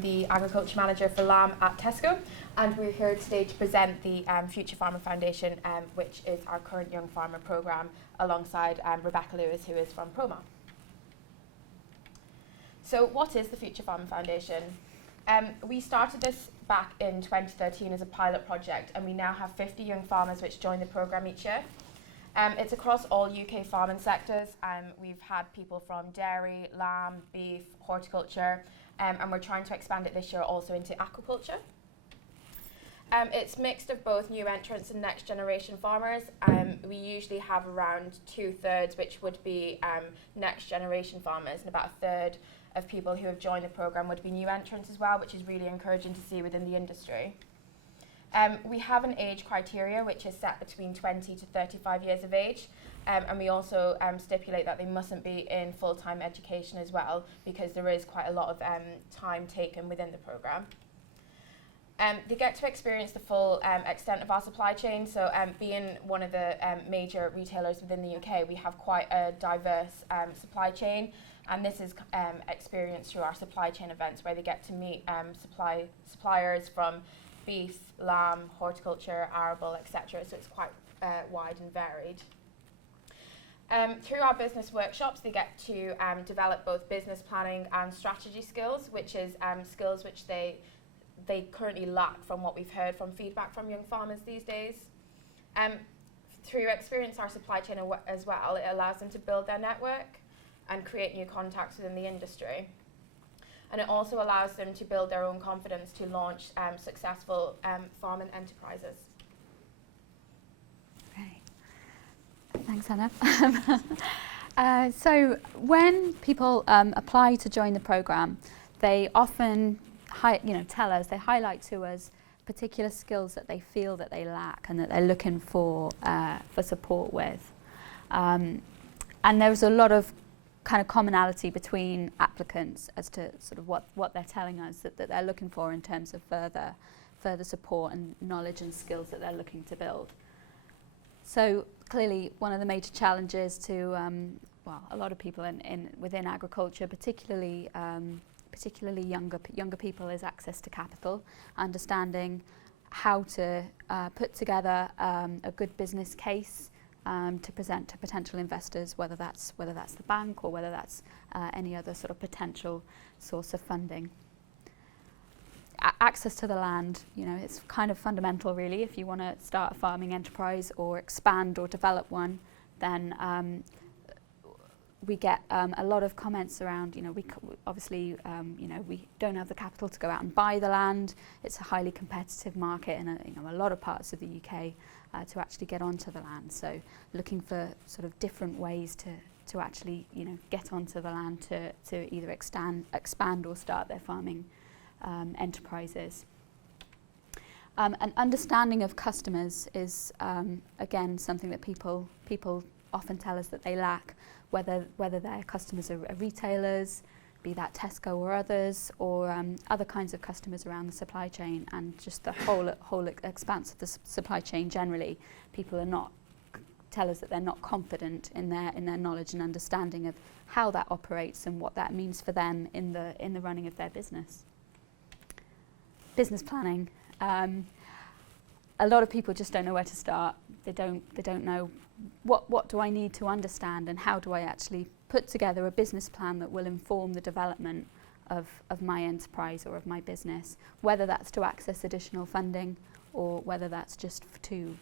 I'm the Agriculture Manager for Lamb at Tesco, and we're here today to present the Future Farmer Foundation, which is our current Young Farmer programme, alongside Rebecca Lewis, who is from Proma. So what is the Future Farmer Foundation? We started this back in 2013 as a pilot project, and we now have 50 young farmers which join the programme each year. It's across all UK farming sectors. We've had people from dairy, lamb, beef, horticulture, and we're trying to expand it this year also into aquaculture. It's mixed of both new entrants and next generation farmers. We usually have around 2/3, which would be next generation farmers, and about 1/3 of people who have joined the programme would be new entrants as well, which is really encouraging to see within the industry. We have an age criteria which is set between 20 to 35 years of age, and we also stipulate that they mustn't be in full-time education as well, because there is quite a lot of time taken within the programme. They get to experience the full extent of our supply chain, so being one of the major retailers within the UK, we have quite a diverse supply chain, and this is experienced through our supply chain events, where they get to meet suppliers from beef, lamb, horticulture, arable, etc. So it's quite wide and varied. Through our business workshops, they get to develop both business planning and strategy skills, which is skills which they currently lack from what we've heard from feedback from young farmers these days. Through experience our supply chain as well, it allows them to build their network and create new contacts within the industry. And it also allows them to build their own confidence to launch successful farming enterprises. Okay. Thanks, Hannah. So when people apply to join the programme, they often tell us, they highlight to us particular skills that they feel that they lack and that they're looking for support with. And there's a lot of kind of commonality between applicants as to sort of what they're telling us that they're looking for in terms of further support and knowledge and skills that they're looking to build. So clearly one of the major challenges to a lot of people within agriculture, particularly younger people, is access to capital, understanding how to put together a good business case to present to potential investors, whether that's the bank or whether that's any other sort of potential source of funding. Access to the land, it's kind of fundamental really. If you want to start a farming enterprise or expand or develop one, then we get a lot of comments around, obviously we don't have the capital to go out and buy the land. It's a highly competitive market in a lot of parts of the UK to actually get onto the land. So looking for sort of different ways to actually get onto the land to either expand or start their farming enterprises. An understanding of customers is again something that people often tell us that they lack, whether their customers are retailers, be that Tesco or others, or other kinds of customers around the supply chain, and just the whole expanse of the supply chain generally. People tell us that they're not confident in their knowledge and understanding of how that operates and what that means for them in the running of their business. Business planning. A lot of people just don't know where to start. They don't know what do I need to understand, and how do I actually put together a business plan that will inform the development of my enterprise or of my business, whether that's to access additional funding or whether that's just to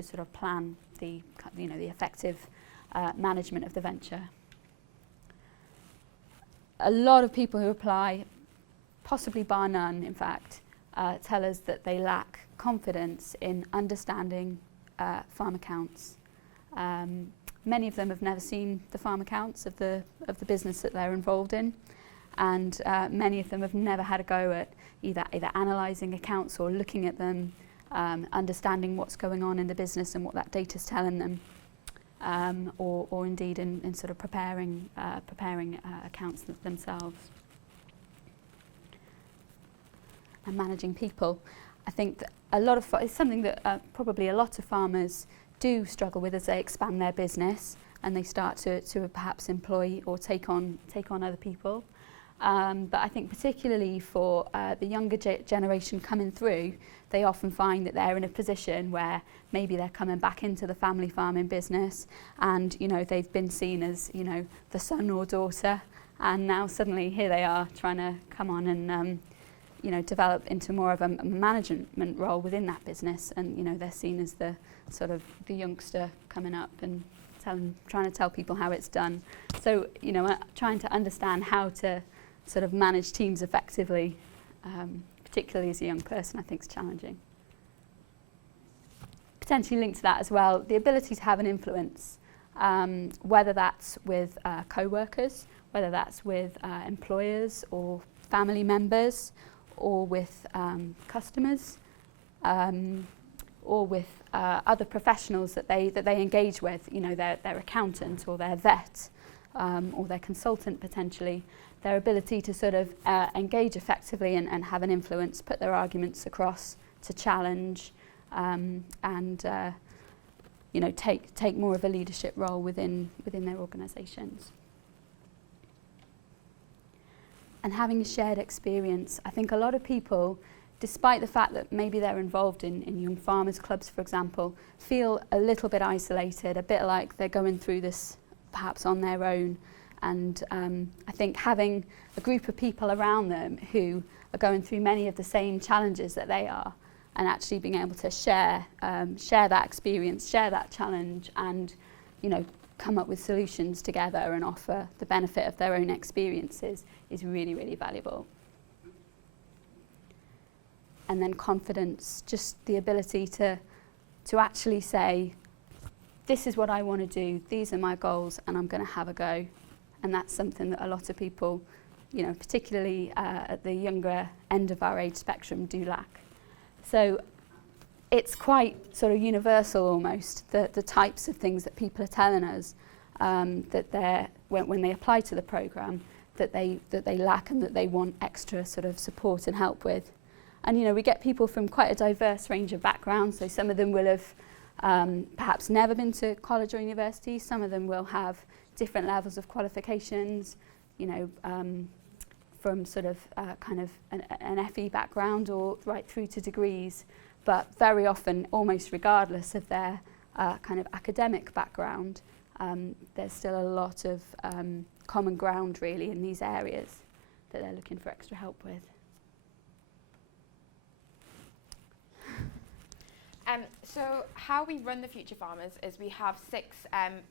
sort of plan the effective management of the venture. A lot of people who apply, possibly bar none in fact, tell us that they lack confidence in understanding farm accounts. Many of them have never seen the farm accounts of the business that they're involved in, and many of them have never had a go at either analysing accounts or looking at them, understanding what's going on in the business and what that data's telling them, or indeed in sort of preparing accounts themselves. And managing people, I think that it's something that probably a lot of farmers do struggle with as they expand their business and they start to perhaps employ or take on other people. But I think particularly for the younger generation coming through, they often find that they're in a position where maybe they're coming back into the family farming business, and they've been seen as the son or daughter, and now suddenly here they are trying to come on and develop into more of a management role within that business, and they're seen as the sort of the youngster coming up and trying to tell people how it's done. So trying to understand how to sort of manage teams effectively, particularly as a young person, I think is challenging. Potentially linked to that as well, the ability to have an influence, whether that's with co-workers, whether that's with employers or family members, or with customers, or with other professionals that they engage with, their accountant or their vet, or their consultant potentially. Their ability to sort of engage effectively and have an influence, put their arguments across, to challenge, and take more of a leadership role within their organisations. And having a shared experience. I think a lot of people, despite the fact that maybe they're involved in young farmers clubs, for example, feel a little bit isolated, a bit like they're going through this perhaps on their own. And I think having a group of people around them who are going through many of the same challenges that they are, and actually being able to share that experience, share that challenge, and come up with solutions together and offer the benefit of their own experiences is really, really valuable. And then confidence, just the ability to actually say, this is what I want to do, these are my goals, and I'm going to have a go. And that's something that a lot of people, particularly at the younger end of our age spectrum, do lack. So it's quite sort of universal almost, the types of things that people are telling us that they're, when they apply to the programme, that they lack and that they want extra sort of support and help with. And we get people from quite a diverse range of backgrounds. So some of them will have perhaps never been to college or university. Some of them will have different levels of qualifications, from sort of kind of an FE background or right through to degrees. But very often, almost regardless of their kind of academic background, there's still a lot of common ground really in these areas that they're looking for extra help with. So how we run the Future Farmers is we have 6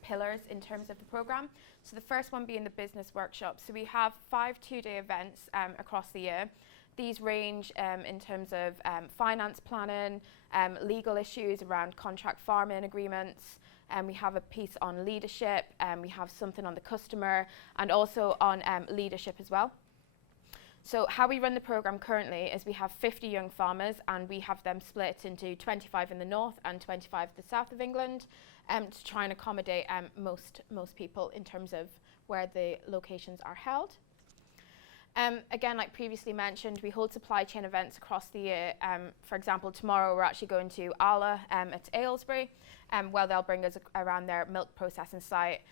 pillars in terms of the programme. So the first one being the business workshop. So we have 5 two-day events across the year. These range in terms of finance planning, legal issues around contract farming agreements. We have a piece on leadership, we have something on the customer, and also on leadership as well. So how we run the programme currently is we have 50 young farmers, and we have them split into 25 in the north and 25 in the south of England to try and accommodate most people in terms of where the locations are held. Again, like previously mentioned, we hold supply chain events across the year. For example, tomorrow we're actually going to Ala at Aylesbury, where they'll bring us around their milk processing site.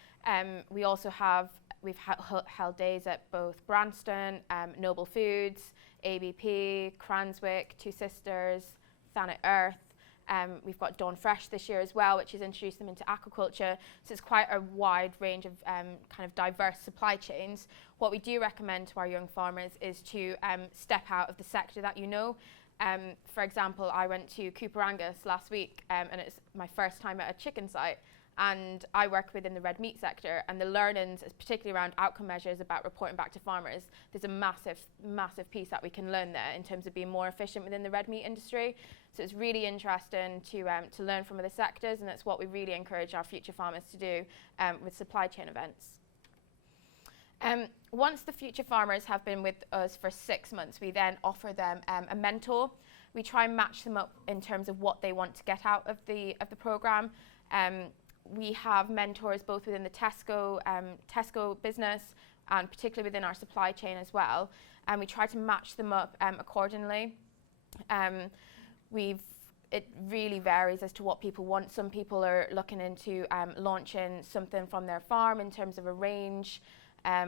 We've held days at both Branston, Noble Foods, ABP, Cranswick, Two Sisters, Thanet Earth. We've got Dawn Fresh this year as well, which has introduced them into aquaculture. So it's quite a wide range of kind of diverse supply chains. What we do recommend to our young farmers is to step out of the sector that you know. For example, I went to Cooper Angus last week, and it's my first time at a chicken site. And I work within the red meat sector, and the learnings, particularly around outcome measures about reporting back to farmers, there's a massive piece that we can learn there in terms of being more efficient within the red meat industry. So it's really interesting to learn from other sectors, and that's what we really encourage our future farmers to do with supply chain events. Once the future farmers have been with us for 6 months, we then offer them a mentor. We try and match them up in terms of what they want to get out of the programme. We have mentors both within the Tesco business and particularly within our supply chain as well, and we try to match them up accordingly. It really varies as to what people want. Some people are looking into launching something from their farm in terms of a range.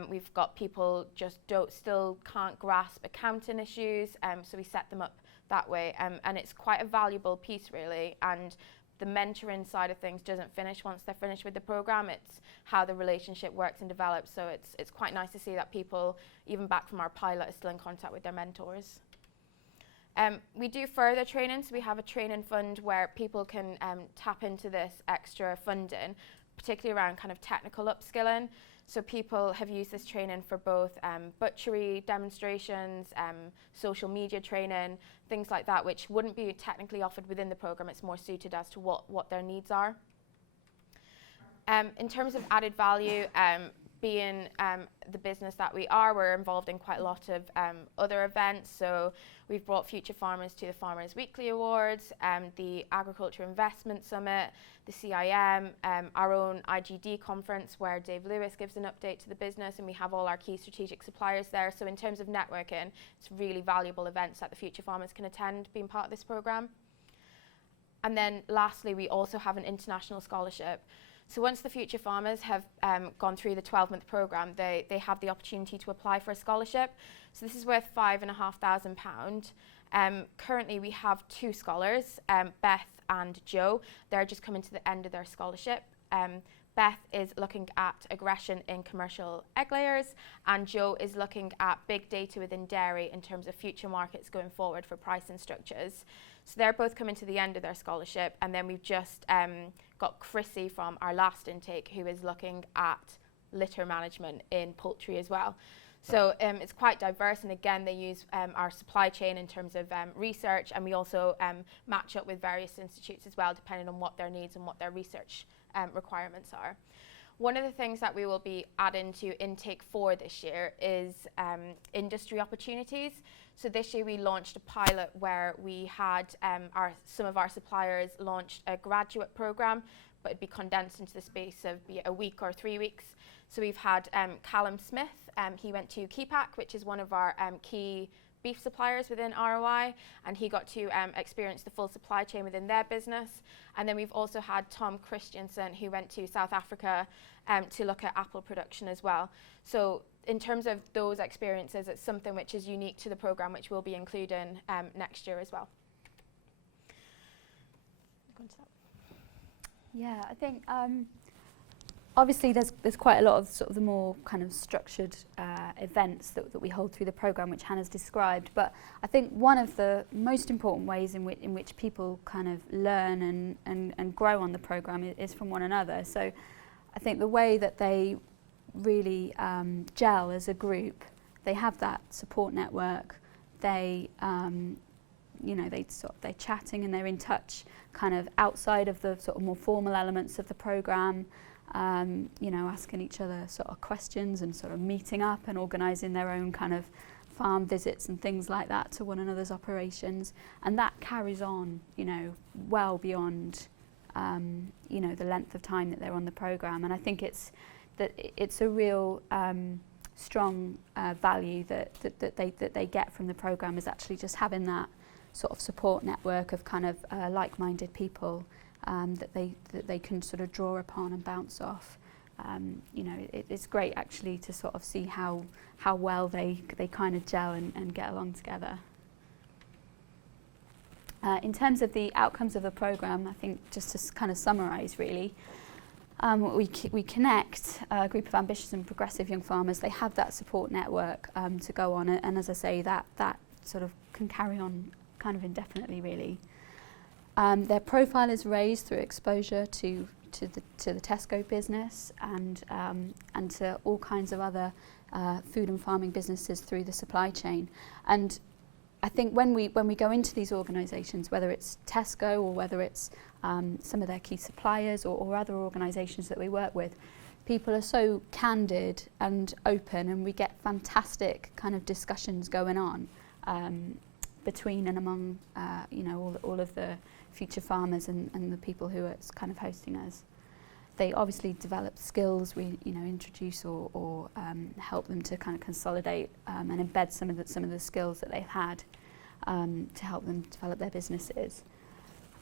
We've got people just still can't grasp accounting issues, so we set them up that way, and it's quite a valuable piece really. And the mentoring side of things doesn't finish once they're finished with the program. It's how the relationship works and develops. So it's quite nice to see that people, even back from our pilot, are still in contact with their mentors. We do further training, so we have a training fund where people can tap into this extra funding, particularly around kind of technical upskilling. So people have used this training for both butchery demonstrations, social media training, things like that, which wouldn't be technically offered within the program. It's more suited as to what their needs are. In terms of added value, being the business that we are, we're involved in quite a lot of other events. So we've brought future farmers to the Farmers Weekly Awards, the Agriculture Investment Summit, the CIM, our own IGD conference where Dave Lewis gives an update to the business, and we have all our key strategic suppliers there. So in terms of networking, it's really valuable events that the future farmers can attend being part of this program. And then lastly, we also have an international scholarship. So once the future farmers have gone through the 12-month program, they have the opportunity to apply for a scholarship. So this is worth £5,500. Currently we have 2 scholars, Beth and Joe. They're just coming to the end of their scholarship. Beth is looking at aggression in commercial egg layers, and Joe is looking at big data within dairy in terms of future markets going forward for pricing structures. So they're both coming to the end of their scholarship, and then we've just got Chrissy from our last intake who is looking at litter management in poultry as well. So it's quite diverse, and again they use our supply chain in terms of research, and we also match up with various institutes as well depending on what their needs and what their research requirements are. One of the things that we will be adding to intake 4 this year is industry opportunities. So this year we launched a pilot where we had some of our suppliers launched a graduate program, but it'd be condensed into the space of a week or 3 weeks. So we've had Callum Smith, he went to Keepack, which is one of our key beef suppliers within ROI, and he got to experience the full supply chain within their business. And then we've also had Tom Christiansen, who went to South Africa to look at apple production as well. So in terms of those experiences, it's something which is unique to the program, which we'll be including next year as well. Yeah, I think obviously there's quite a lot of sort of the more kind of structured events that we hold through the program, which Hannah's described. But I think one of the most important ways in which people kind of learn and grow on the program is from one another. So I think the way that they really gel as a group, they have that support network. They're chatting and they're in touch, kind of outside of the sort of more formal elements of the program. Asking each other sort of questions and sort of meeting up and organising their own kind of farm visits and things like that to one another's operations, and that carries on, well beyond, the length of time that they're on the programme. And I think it's a real strong value that they get from the programme, is actually just having that sort of support network of kind of like-minded people that they can sort of draw upon and bounce off. It's great actually to sort of see how well they kind of gel and get along together. In terms of the outcomes of the programme, I think just to kind of summarise really, we connect a group of ambitious and progressive young farmers. They have that support network to go on, and as I say, that sort of can carry on kind of indefinitely really. Their profile is raised through exposure to the Tesco business and to all kinds of other food and farming businesses through the supply chain. And I think when we go into these organisations, whether it's Tesco or whether it's some of their key suppliers or other organisations that we work with, people are so candid and open, and we get fantastic kind of discussions going on between and among all of the future farmers and the people who are kind of hosting us. They obviously develop skills. We introduce or help them to kind of consolidate and embed some of the skills that they've had to help them develop their businesses.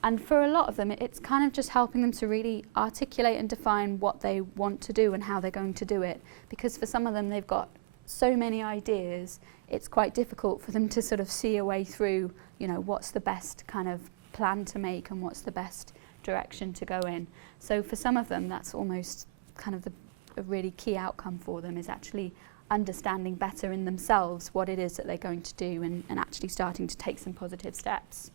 And for a lot of them, it's kind of just helping them to really articulate and define what they want to do and how they're going to do it. Because for some of them, they've got so many ideas, it's quite difficult for them to sort of see a way through, you know, what's the best kind of plan to make and what's the best direction to go in. So for some of them, that's almost kind of a really key outcome for them, is actually understanding better in themselves what it is that they're going to do, and actually starting to take some positive steps.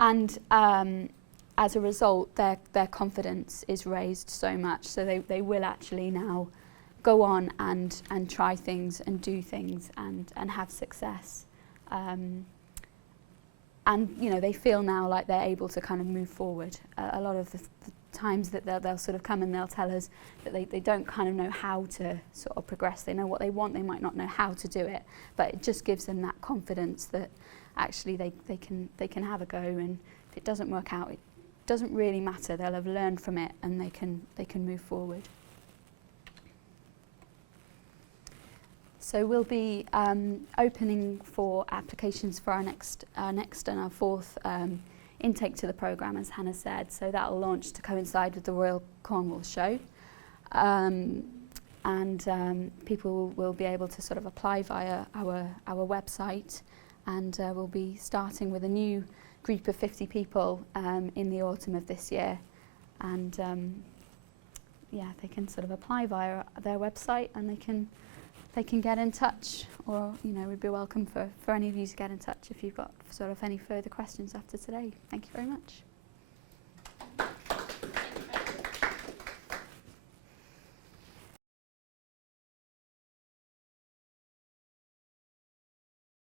And as a result, their confidence is raised so much, so they will actually now go on and try things and do things and have success. And you know, they feel now like they're able to kind of move forward. A lot of the times that they'll sort of come and they'll tell us that they don't kind of know how to sort of progress. They know what they want, they might not know how to do it, but it just gives them that confidence that actually they can have a go, and if it doesn't work out, it doesn't really matter. They'll have learned from it and they can move forward. So we'll be opening for applications for our next and our fourth intake to the programme, as Hannah said. So that will launch to coincide with the Royal Cornwall Show. And people will be able to sort of apply via our website, and we'll be starting with a new group of 50 people in the autumn of this year. And yeah, they can sort of apply via their website, and they can get in touch, or you know, we'd be welcome for any of you to get in touch if you've got sort of any further questions after today. Thank you very much.